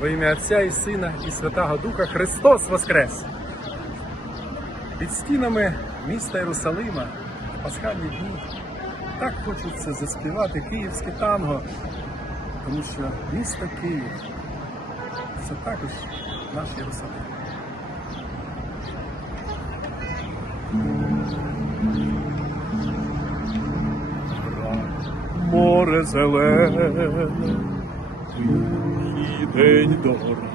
Во ім'я Отця і Сина і Святого Духа Христос Воскрес! Під стінами міста Єрусалима в пасхальні дні так хочеться заспівати київське танго, тому що місто Київ це також наш Єрусалим. Море зелене, і день до гори.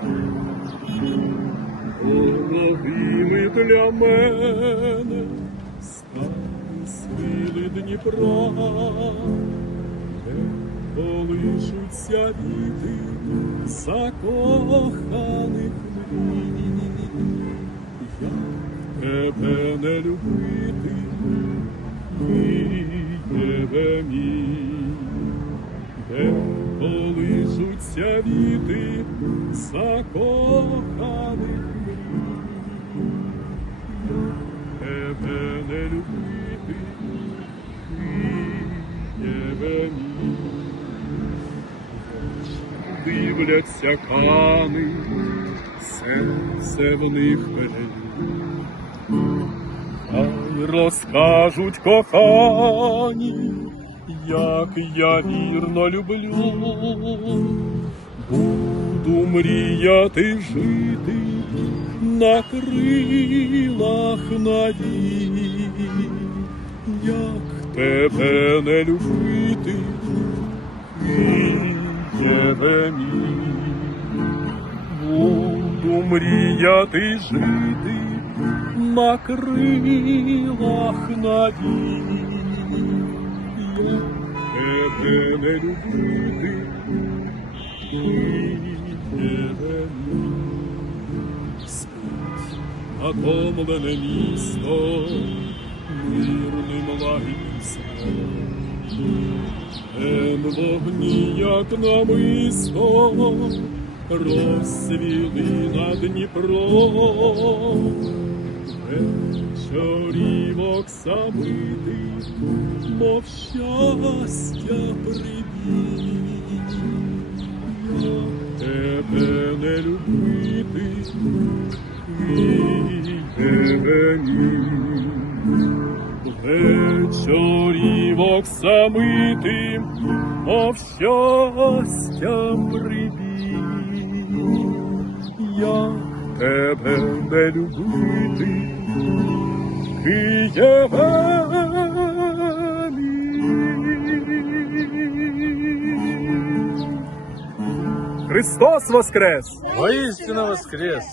Дорогими для мене стали сили Дніпра, де колишуться віти закоханих мрій. Як тебе не любити, мій, де колишуться віти закоханих мрій. Тебе не любити, Києве мій. Дивляться кани, серце в них. Хай розкажуть кохані, як я вірно люблю, буду мріяти жити на крилах надій, як тебе не любити, Києве мій. Буду мріяти жити на крилах надій. Як тебе не любити, мій. Спить натомлене місто, мирним лагідним Ен вогні, як намисто, розсвіли над Дніпром. Вечорівок самитий, мов щастя прибіг. Як тебе не любити, Києве мій. Вечорівок самитим, мов щастя прибіг. Я тебе не любити, Мій. Христос Воскрес! Воістину воскрес!